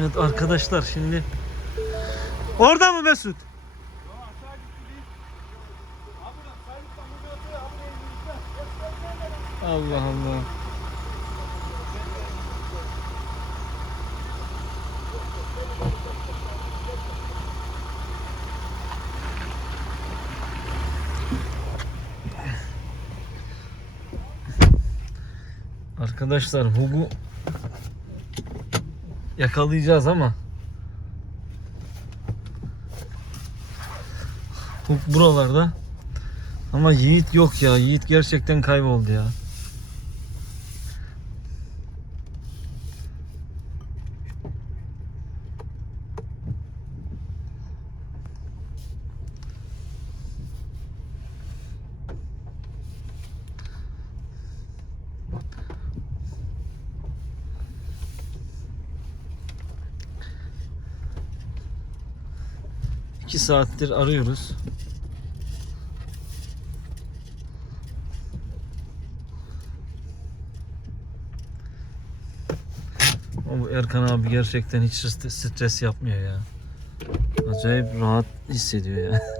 Evet arkadaşlar şimdi Orada mı Mesut? Allah Allah. Arkadaşlar Hug'u yakalayacağız ama Hug buralarda ama Yiğit yok ya. Yiğit gerçekten kayboldu ya. İki saattir arıyoruz. Ama Erkan abi gerçekten hiç stres yapmıyor ya. Acayip rahat hissediyor ya.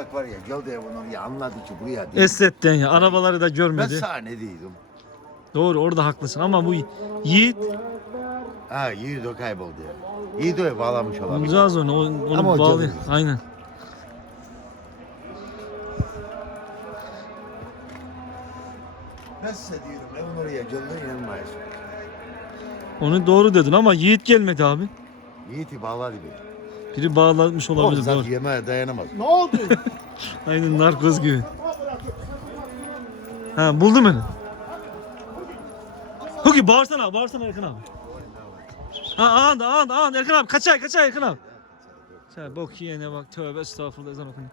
Köpek var ya geldi evin oraya anladı ki buraya değil. Esset'ten ya. Arabaları da ben görmedi. ne diyordum? Doğru orada haklısın ama bu Yiğit Ha Yiğido kayboldu ya. Yiğido'ya bağlamış olabilir. bulacağız onu. Onu, onu Ama o bağlı. canım. Aynen. Ben size diyorum evin oraya geldi inanmayız. Onu doğru dedin ama Yiğit gelmedi abi. Yiğit'i bağladı bir. Biri bağlamış O olabilir. zaten Doğru. yemeğe dayanamaz. Ne oldu? Aynen narkoz gibi. Ha buldum beni. Hugi bağırsana bağırsana Erkan abi. Ha anda anda anda Erkan abi kaçay kaçay Erkan abi. Sen bok yiyene bak tövbe estağfurullah ezan okunuyor.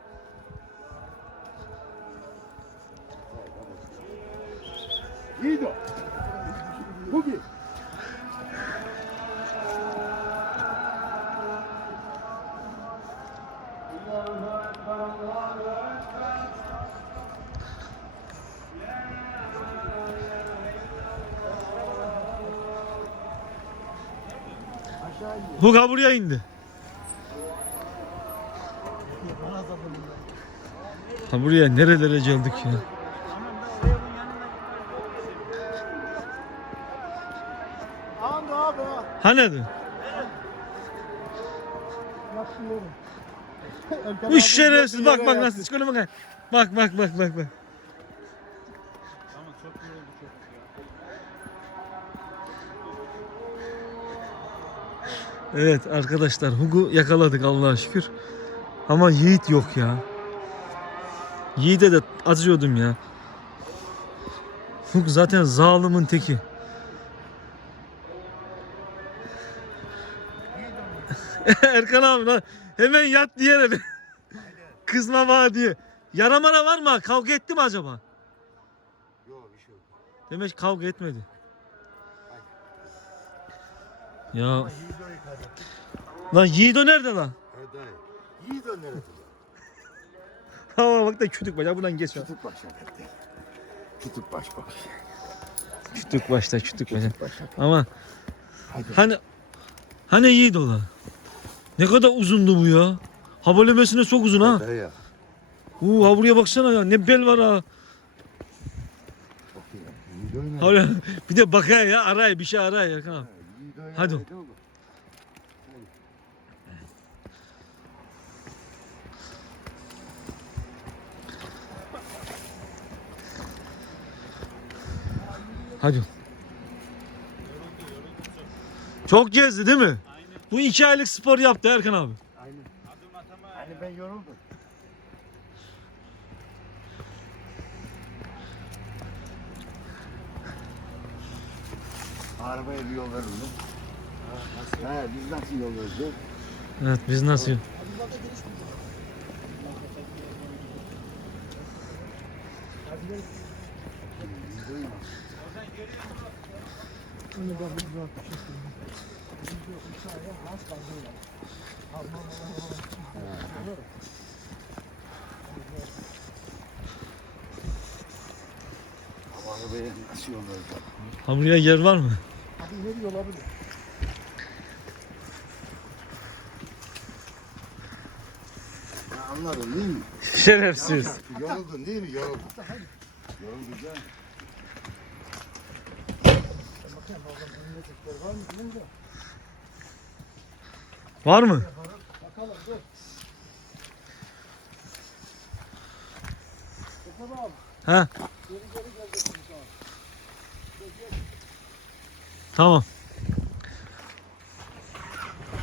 Yiğido. Bugi. Huga buraya indi. Ha buraya nerelere geldik ya. Ha. Erkan Üç şerefsiz bak bak nasıl çıkıyor bak. Bak bak bak bak bak. Evet arkadaşlar Hug'u yakaladık Allah'a şükür. Ama Yiğit yok ya. Yiğit'e de acıyordum ya. Hug zaten zalimin teki. Erkan abi lan hemen yat diye de kızma bana diye. Yaramara var mı? Kavga etti mi acaba? Yok bir şey yok. Demek kavga etmedi. Ya lan Yiğido nerede lan? Yiğido nerede? Ha bak da kütük baş. Ya buradan geç. Tutup baş. Tutup baş bak. Kütük başta kütük baş. Ama Hadi. hani hani Yiğido lan? Ne kadar uzundu bu ya? Havalemesine çok uzun ha. Dayı. Uuu ha buraya baksana ya. Ne bel var ha. Havale... Bir de bakaya ya aray bir şey aray Erkan abi. Hadi. oğlum? Hadi. Çok gezdi değil mi? Bu iki aylık spor yaptı Erkan abi. Aynen. Hani ben yoruldum. Arabaya bir yol verin lan. He, biz nasıl yol? Evet biz nasıl? Arabaya yol vereceğiz? Yer var mı? Abi ne diyor olabilir? Anladın değil mi? Şerefsiz. Yoruldun değil mi? Yoruldun. Yoruldun canım. Var mı? Bakalım dur. Ha tamam.